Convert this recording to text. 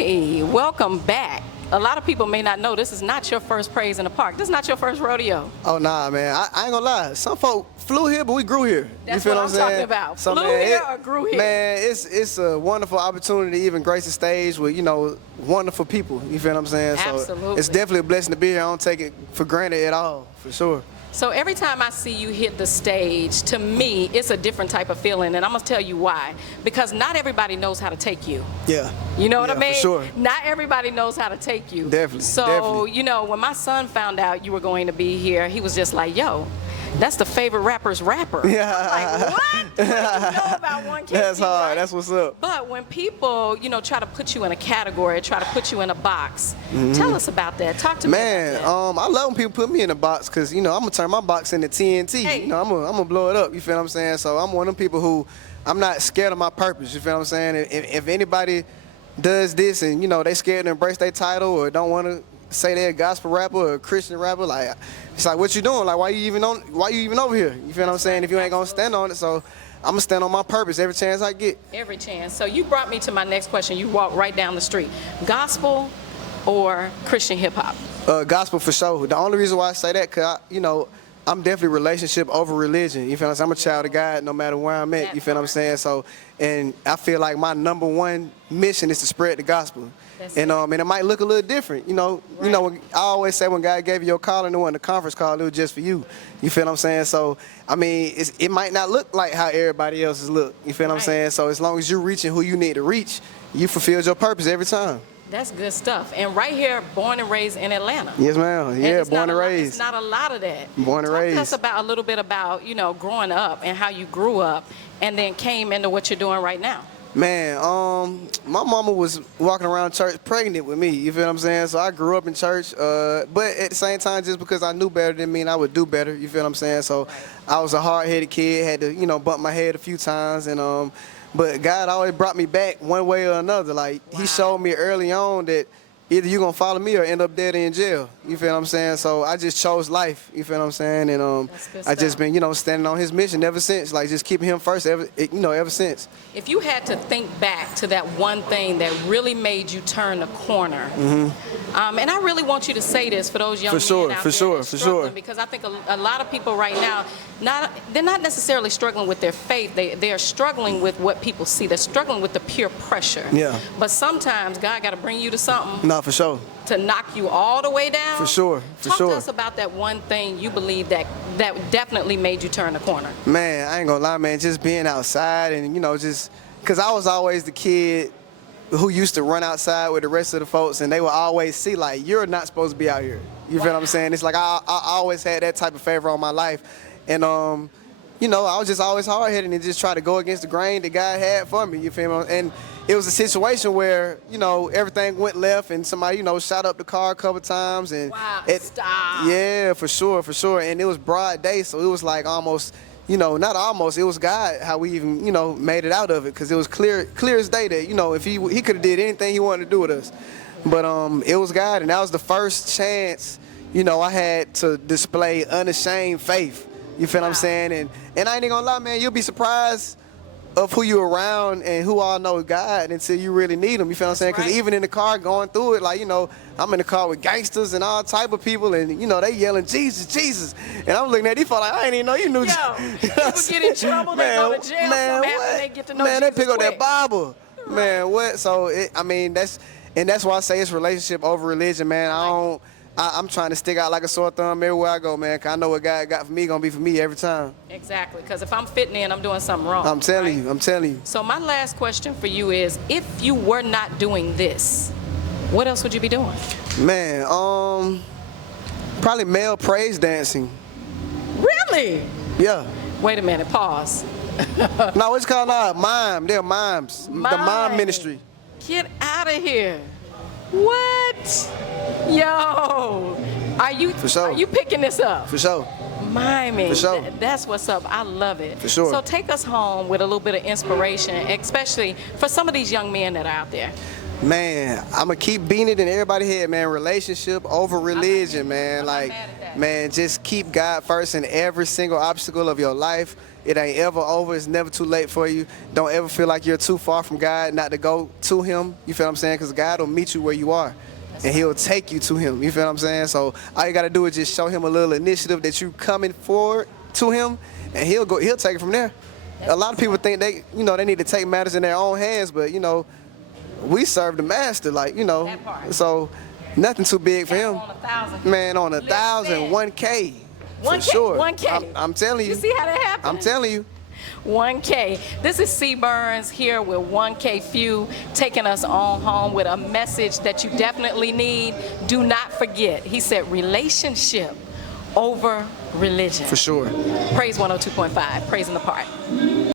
Hey, welcome back. A lot of people may not know this is not your first praise in the park. This is not your first rodeo. Oh, nah, man. I ain't gonna lie. Some folk flew here, but we grew here. That's you feel what I'm saying? talking about. So, Flew man, here or grew here? Man, it's a wonderful opportunity to even grace the stage with, wonderful people. You feel what I'm saying? Absolutely. So it's definitely a blessing to be here. I don't take it for granted at all, for sure. So every time I see you hit the stage, to me, it's a different type of feeling, and I'm gonna tell you why. Because not everybody knows how to take you. Yeah. You know what I mean? For sure. Not everybody knows how to take you. Definitely. So, definitely. When my son found out you were going to be here, he was just like, yo, that's the favorite rapper's rapper. Yeah. I'm like, what? What do you know about one KT? That's hard. Right? That's what's up. But when people, try to put you in a category, try to put you in a box, tell us about that. Talk to me about that. I love when people put me in a box because, I'm going to turn my box into TNT. Hey. I'm going to blow it up. You feel what I'm saying? So I'm one of them people who, I'm not scared of my purpose. You feel what I'm saying? If anybody does this and, they scared to embrace their title or don't want to say they're a gospel rapper or a Christian rapper, like, it's like, what you doing? Like, why you even over here? You feel what I'm saying? If you ain't going to stand on it, so I'm going to stand on my purpose every chance I get. Every chance. So you brought me to my next question. You walked right down the street. Gospel or Christian hip hop? Gospel for sure. The only reason why I say that, because, I'm definitely relationship over religion. You feel what I'm saying? I'm a child of God no matter where I'm at. You feel what I'm saying? So, and I feel like my number one mission is to spread the gospel. And it might look a little different. I always say when God gave you your calling, the conference call, it was just for you. You feel what I'm saying? So, it might not look like how everybody else's look. You feel what I'm saying? So as long as you're reaching who you need to reach, you fulfill your purpose every time. That's good stuff. And right here, born and raised in Atlanta. Yes, ma'am. Yeah, born and raised. It's not a lot of that. Born and raised. Talk to us a little bit about, growing up and how you grew up and then came into what you're doing right now. Man, my mama was walking around church pregnant with me, you feel what I'm saying? So I grew up in church, but at the same time, just because I knew better didn't mean I would do better, you feel what I'm saying? So I was a hard-headed kid, had to, bump my head a few times, and but God always brought me back one way or another. Like, He showed me early on that either you're going to follow me or end up dead in jail. You feel what I'm saying? So I just chose life. You feel what I'm saying? And I just been, standing on His mission ever since. Like, just keeping Him first ever since. If you had to think back to that one thing that really made you turn the corner, and I really want you to say this for those young men out there struggling, because I think a lot of people right now, they're not necessarily struggling with their faith. They're struggling with what people see. They're struggling with the peer pressure. Yeah. But sometimes God got to bring you to something. No, for sure. To knock you all the way down. For sure. Talk to us about that one thing you believe that definitely made you turn the corner. Man, I ain't gonna lie, man. Just being outside and just because I was always the kid who used to run outside with the rest of the folks, and they would always see, like, you're not supposed to be out here. You feel what I'm saying? It's like I always had that type of favor on my life. And, I was just always hard-headed and just try to go against the grain that God had for me. You feel me? And it was a situation where, everything went left and somebody, shot up the car a couple times. And stop. Yeah, for sure. And it was broad day, so it was like almost, not almost, it was God how we even, made it out of it, because it was clear as day that, if he could have did anything He wanted to do with us. But it was God, and that was the first chance, I had to display unashamed faith. You feel what I'm saying? And I ain't gonna lie, man, you'll be surprised of who you're around and who all know God until you really need them. You feel what I'm saying? Because even in the car going through it, like, I'm in the car with gangsters and all type of people, and, they yelling, Jesus, Jesus. And I'm looking at these folks like, I ain't even know you knew. People get in trouble, they go to jail, man, what? They get to know man, Jesus they pick up quick. that Bible. Right. Man, what? So, that's why I say it's relationship over religion, man. I'm trying to stick out like a sore thumb everywhere I go, man, because I know what God got for me going to be for me every time. Exactly, because if I'm fitting in, I'm doing something wrong. I'm telling you. So my last question for you is, if you were not doing this, what else would you be doing? Man, probably male praise dancing. Really? Yeah. Wait a minute, pause. No, it's called mime. They're mimes. The mime ministry. Get out of here. What? Yo, are you picking this up? For sure. Miming. For sure. That's what's up. I love it. For sure. So take us home with a little bit of inspiration, especially for some of these young men that are out there. Man, I'm going to keep beating it in everybody's head, man. Relationship over religion, man. I'm like, not mad at that. Man, just keep God first in every single obstacle of your life. It ain't ever over. It's never too late for you. Don't ever feel like you're too far from God not to go to him. You feel what I'm saying? Because God will meet you where you are. And he'll take you to him. You feel what I'm saying? So all you got to do is just show him a little initiative that you coming forward to him, and he'll take it from there. A lot of people think they need to take matters in their own hands, but, we serve the master, so nothing too big for him. Man, on 1,000, 1K. For sure. 1K. I'm telling you. You see how that happened? I'm telling you. 1K. This is C. Burns here with 1K Phew, taking us on home with a message that you definitely need. Do not forget. He said relationship over religion. For sure. Praise 102.5. Praise in the Park.